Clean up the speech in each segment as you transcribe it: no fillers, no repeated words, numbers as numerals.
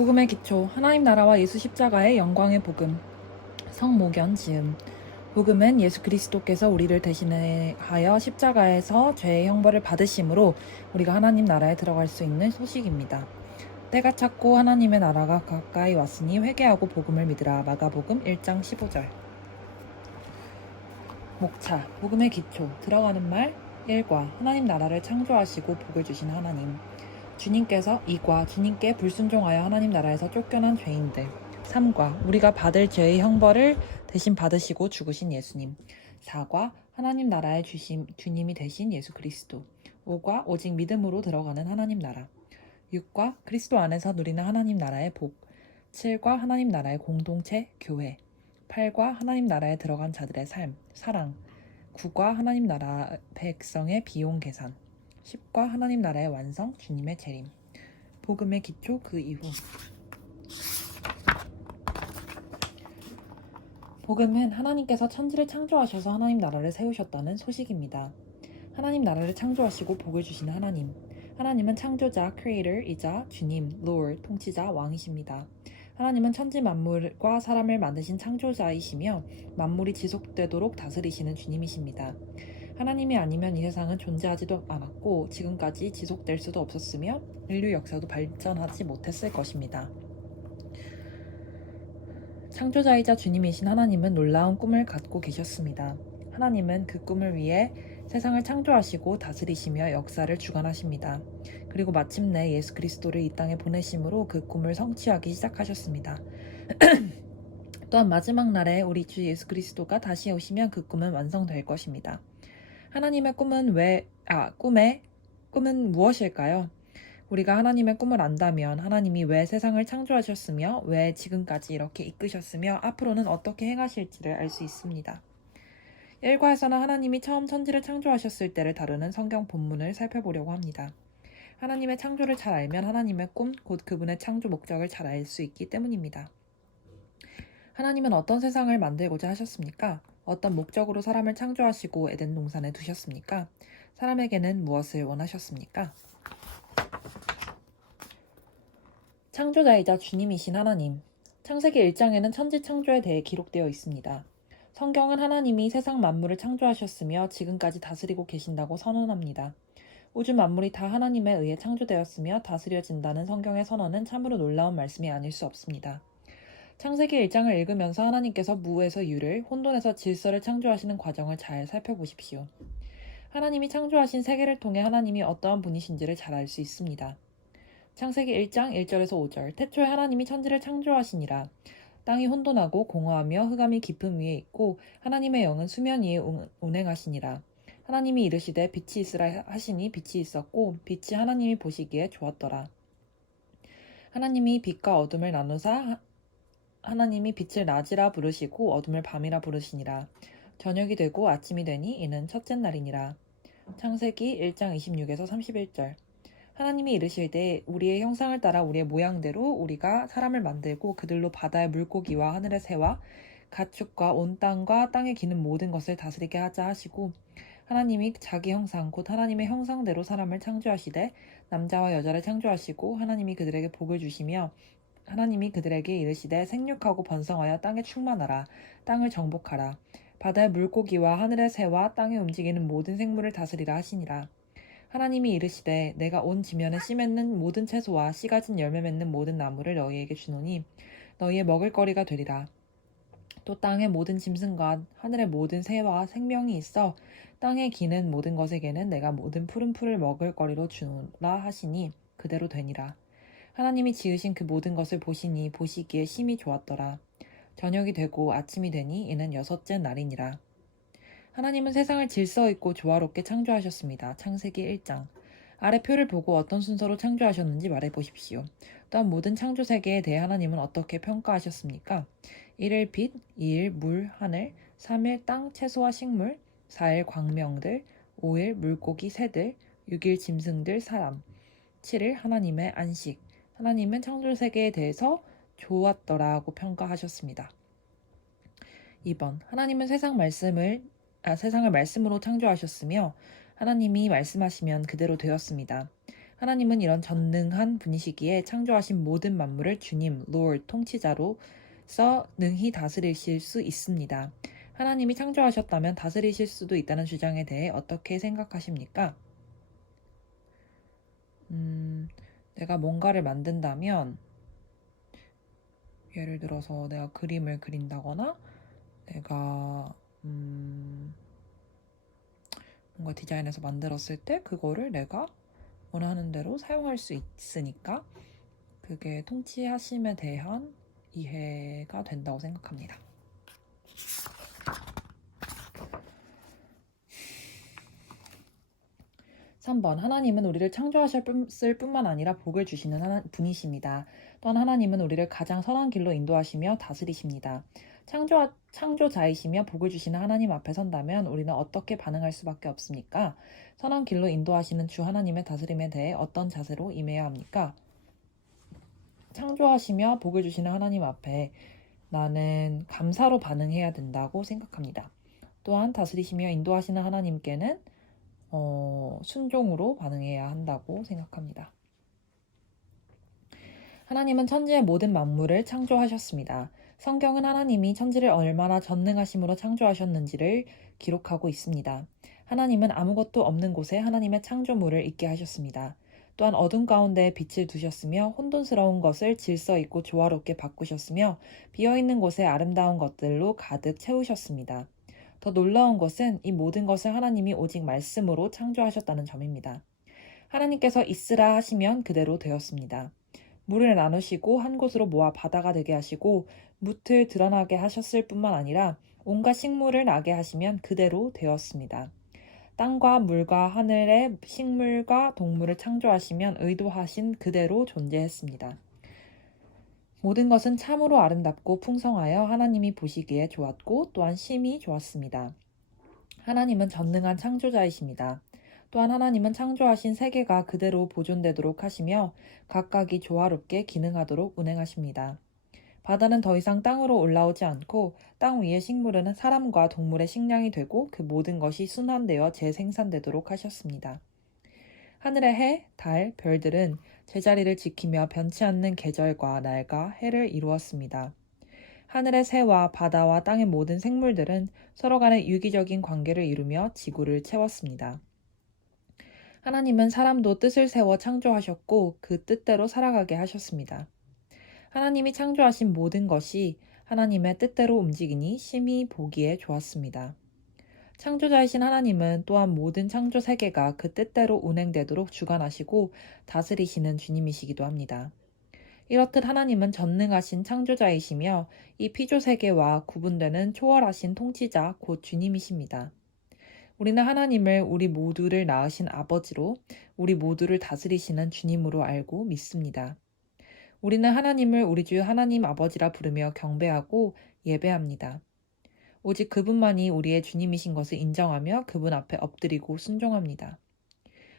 복음의 기초, 하나님 나라와 예수 십자가의 영광의 복음. 성모견 지음. 복음은 예수 그리스도께서 우리를 대신하여 십자가에서 죄의 형벌을 받으심으로 우리가 하나님 나라에 들어갈 수 있는 소식입니다. 때가 찼고 하나님의 나라가 가까이 왔으니 회개하고 복음을 믿으라. 마가복음 1장 15절. 목차, 복음의 기초, 들어가는 말 1과 하나님 나라를 창조하시고 복을 주신 하나님. 주님께서 2과 주님께 불순종하여 하나님 나라에서 쫓겨난 죄인들. 3과 우리가 받을 죄의 형벌을 대신 받으시고 죽으신 예수님. 4과 하나님 나라의 주님이 되신 예수 그리스도. 5과 오직 믿음으로 들어가는 하나님 나라. 6과 그리스도 안에서 누리는 하나님 나라의 복. 7과 하나님 나라의 공동체, 교회. 8과 하나님 나라에 들어간 자들의 삶, 사랑. 9과 하나님 나라 백성의 비용 계산. 10과 하나님 나라의 완성, 주님의 재림. 복음의 기초 그 이후. 복음은 하나님께서 천지를 창조하셔서 하나님 나라를 세우셨다는 소식입니다. 하나님 나라를 창조하시고 복을 주시는 하나님. 하나님은 창조자, 크리에이터이자 주님, Lord, 통치자, 왕이십니다. 하나님은 천지 만물과 사람을 만드신 창조자이시며 만물이 지속되도록 다스리시는 주님이십니다. 하나님이 아니면 이 세상은 존재하지도 않았고 지금까지 지속될 수도 없었으며 인류 역사도 발전하지 못했을 것입니다. 창조자이자 주님이신 하나님은 놀라운 꿈을 갖고 계셨습니다. 하나님은 그 꿈을 위해 세상을 창조하시고 다스리시며 역사를 주관하십니다. 그리고 마침내 예수 그리스도를 이 땅에 보내심으로 그 꿈을 성취하기 시작하셨습니다. 또한 마지막 날에 우리 주 예수 그리스도가 다시 오시면 그 꿈은 완성될 것입니다. 하나님의 꿈은 무엇일까요? 우리가 하나님의 꿈을 안다면 하나님이 왜 세상을 창조하셨으며 왜 지금까지 이렇게 이끄셨으며 앞으로는 어떻게 행하실지를 알 수 있습니다. 1과에서는 하나님이 처음 천지를 창조하셨을 때를 다루는 성경 본문을 살펴보려고 합니다. 하나님의 창조를 잘 알면 하나님의 꿈, 곧 그분의 창조 목적을 잘 알 수 있기 때문입니다. 하나님은 어떤 세상을 만들고자 하셨습니까? 어떤 목적으로 사람을 창조하시고 에덴 동산에 두셨습니까? 사람에게는 무엇을 원하셨습니까? 창조자이자 주님이신 하나님. 창세기 1장에는 천지 창조에 대해 기록되어 있습니다. 성경은 하나님이 세상 만물을 창조하셨으며 지금까지 다스리고 계신다고 선언합니다. 우주 만물이 다 하나님에 의해 창조되었으며 다스려진다는 성경의 선언은 참으로 놀라운 말씀이 아닐 수 없습니다. 창세기 1장을 읽으면서 하나님께서 무에서 유를, 혼돈에서 질서를 창조하시는 과정을 잘 살펴보십시오. 하나님이 창조하신 세계를 통해 하나님이 어떠한 분이신지를 잘 알 수 있습니다. 창세기 1장 1절에서 5절. 태초에 하나님이 천지를 창조하시니라. 땅이 혼돈하고 공허하며 흑암이 깊음 위에 있고 하나님의 영은 수면 위에 운행하시니라. 하나님이 이르시되 빛이 있으라 하시니 빛이 있었고 빛이 하나님이 보시기에 좋았더라. 하나님이 빛과 어둠을 나누사 하나님이 빛을 낮이라 부르시고 어둠을 밤이라 부르시니라. 저녁이 되고 아침이 되니 이는 첫째 날이니라. 창세기 1장 26에서 31절. 하나님이 이르시되 우리의 형상을 따라 우리의 모양대로 우리가 사람을 만들고 그들로 바다의 물고기와 하늘의 새와 가축과 온 땅과 땅에 기는 모든 것을 다스리게 하자 하시고 하나님이 자기 형상 곧 하나님의 형상대로 사람을 창조하시되 남자와 여자를 창조하시고 하나님이 그들에게 복을 주시며 하나님이 그들에게 이르시되 생육하고 번성하여 땅에 충만하라 땅을 정복하라 바다의 물고기와 하늘의 새와 땅에 움직이는 모든 생물을 다스리라 하시니라. 하나님이 이르시되 내가 온 지면에 씨 맺는 모든 채소와 씨 가진 열매 맺는 모든 나무를 너희에게 주노니 너희의 먹을거리가 되리라. 또 땅의 모든 짐승과 하늘의 모든 새와 생명이 있어 땅에 기는 모든 것에게는 내가 모든 푸른 풀을 먹을거리로 주노라 하시니 그대로 되니라. 하나님이 지으신 그 모든 것을 보시니 보시기에 심히 좋았더라. 저녁이 되고 아침이 되니 이는 여섯째 날이니라. 하나님은 세상을 질서 있고 조화롭게 창조하셨습니다. 창세기 1장. 아래 표를 보고 어떤 순서로 창조하셨는지 말해보십시오. 또한 모든 창조 세계에 대해 하나님은 어떻게 평가하셨습니까? 1일 빛, 2일 물, 하늘, 3일 땅, 채소와 식물, 4일 광명들, 5일 물고기, 새들, 6일 짐승들, 사람, 7일 하나님의 안식. 하나님은 창조 세계에 대해서 좋았더라고 평가하셨습니다. 2번. 하나님은 세상을 말씀으로 창조하셨으며 하나님이 말씀하시면 그대로 되었습니다. 하나님은 이런 전능한 분이시기에 창조하신 모든 만물을 주님, Lord, 통치자로서 능히 다스리실 수 있습니다. 하나님이 창조하셨다면 다스리실 수도 있다는 주장에 대해 어떻게 생각하십니까? 내가 뭔가를 만든다면, 예를 들어서 내가 그림을 그린다거나, 내가 뭔가 디자인해서 만들었을 때 그거를 내가 원하는 대로 사용할 수 있으니까 그게 통치하심에 대한 이해가 된다고 생각합니다. 3번 하나님은 우리를 창조하셨을 뿐만 아니라 복을 주시는 분이십니다. 또한 하나님은 우리를 가장 선한 길로 인도하시며 다스리십니다. 창조자이시며 복을 주시는 하나님 앞에 선다면 우리는 어떻게 반응할 수밖에 없습니까? 선한 길로 인도하시는 주 하나님의 다스림에 대해 어떤 자세로 임해야 합니까? 창조하시며 복을 주시는 하나님 앞에 나는 감사로 반응해야 된다고 생각합니다. 또한 다스리시며 인도하시는 하나님께는 순종으로 반응해야 한다고 생각합니다. 하나님은 천지의 모든 만물을 창조하셨습니다. 성경은 하나님이 천지를 얼마나 전능하심으로 창조하셨는지를 기록하고 있습니다. 하나님은 아무것도 없는 곳에 하나님의 창조물을 있게 하셨습니다. 또한 어둠 가운데에 빛을 두셨으며 혼돈스러운 것을 질서 있고 조화롭게 바꾸셨으며 비어있는 곳에 아름다운 것들로 가득 채우셨습니다. 더 놀라운 것은 이 모든 것을 하나님이 오직 말씀으로 창조하셨다는 점입니다. 하나님께서 있으라 하시면 그대로 되었습니다. 물을 나누시고 한 곳으로 모아 바다가 되게 하시고 뭇을 드러나게 하셨을 뿐만 아니라 온갖 식물을 나게 하시면 그대로 되었습니다. 땅과 물과 하늘의 식물과 동물을 창조하시면 의도하신 그대로 존재했습니다. 모든 것은 참으로 아름답고 풍성하여 하나님이 보시기에 좋았고 또한 심히 좋았습니다. 하나님은 전능한 창조자이십니다. 또한 하나님은 창조하신 세계가 그대로 보존되도록 하시며 각각이 조화롭게 기능하도록 운행하십니다. 바다는 더 이상 땅으로 올라오지 않고 땅 위의 식물은 사람과 동물의 식량이 되고 그 모든 것이 순환되어 재생산되도록 하셨습니다. 하늘의 해, 달, 별들은 제자리를 지키며 변치 않는 계절과 날과 해를 이루었습니다. 하늘의 새와 바다와 땅의 모든 생물들은 서로 간의 유기적인 관계를 이루며 지구를 채웠습니다. 하나님은 사람도 뜻을 세워 창조하셨고 그 뜻대로 살아가게 하셨습니다. 하나님이 창조하신 모든 것이 하나님의 뜻대로 움직이니 심히 보기에 좋았습니다. 창조자이신 하나님은 또한 모든 창조 세계가 그 뜻대로 운행되도록 주관하시고 다스리시는 주님이시기도 합니다. 이렇듯 하나님은 전능하신 창조자이시며 이 피조 세계와 구분되는 초월하신 통치자 곧 주님이십니다. 우리는 하나님을 우리 모두를 낳으신 아버지로 우리 모두를 다스리시는 주님으로 알고 믿습니다. 우리는 하나님을 우리 주 하나님 아버지라 부르며 경배하고 예배합니다. 오직 그분만이 우리의 주님이신 것을 인정하며 그분 앞에 엎드리고 순종합니다.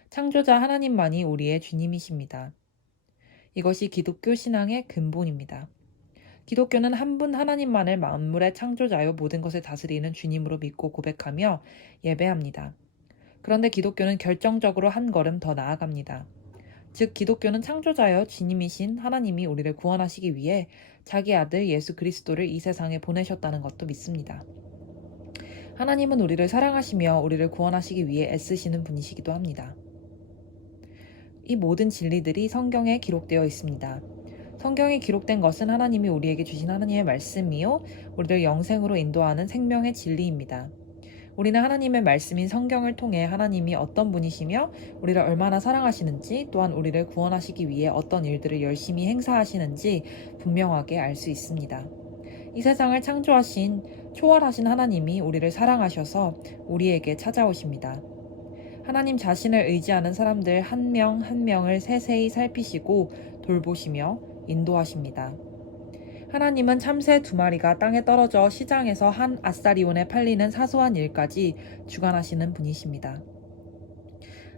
창조자 하나님만이 우리의 주님이십니다. 이것이 기독교 신앙의 근본입니다. 기독교는 한 분 하나님만을 만물의 창조자요 모든 것을 다스리는 주님으로 믿고 고백하며 예배합니다. 그런데 기독교는 결정적으로 한 걸음 더 나아갑니다. 즉 기독교는 창조자여 주님이신 하나님이 우리를 구원하시기 위해 자기 아들 예수 그리스도를 이 세상에 보내셨다는 것도 믿습니다. 하나님은 우리를 사랑하시며 우리를 구원하시기 위해 애쓰시는 분이시기도 합니다. 이 모든 진리들이 성경에 기록되어 있습니다. 성경에 기록된 것은 하나님이 우리에게 주신 하나님의 말씀이요 우리를 영생으로 인도하는 생명의 진리입니다. 우리는 하나님의 말씀인 성경을 통해 하나님이 어떤 분이시며 우리를 얼마나 사랑하시는지 또한 우리를 구원하시기 위해 어떤 일들을 열심히 행사하시는지 분명하게 알 수 있습니다. 이 세상을 창조하신 초월하신 하나님이 우리를 사랑하셔서 우리에게 찾아오십니다. 하나님 자신을 의지하는 사람들 한 명 한 명을 세세히 살피시고 돌보시며 인도하십니다. 하나님은 참새 2마리가 땅에 떨어져 시장에서 한 아싸리온에 팔리는 사소한 일까지 주관하시는 분이십니다.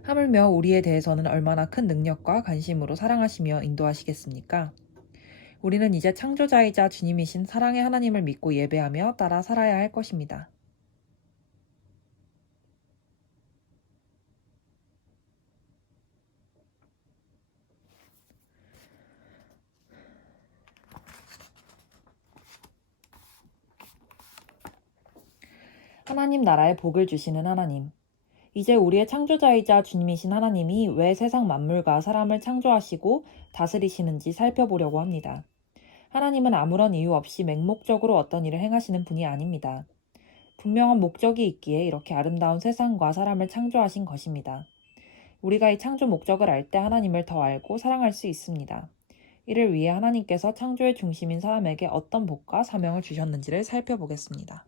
하물며 우리에 대해서는 얼마나 큰 능력과 관심으로 사랑하시며 인도하시겠습니까? 우리는 이제 창조자이자 주님이신 사랑의 하나님을 믿고 예배하며 따라 살아야 할 것입니다. 하나님 나라에 복을 주시는 하나님. 이제 우리의 창조자이자 주님이신 하나님이 왜 세상 만물과 사람을 창조하시고 다스리시는지 살펴보려고 합니다. 하나님은 아무런 이유 없이 맹목적으로 어떤 일을 행하시는 분이 아닙니다. 분명한 목적이 있기에 이렇게 아름다운 세상과 사람을 창조하신 것입니다. 우리가 이 창조 목적을 알 때 하나님을 더 알고 사랑할 수 있습니다. 이를 위해 하나님께서 창조의 중심인 사람에게 어떤 복과 사명을 주셨는지를 살펴보겠습니다.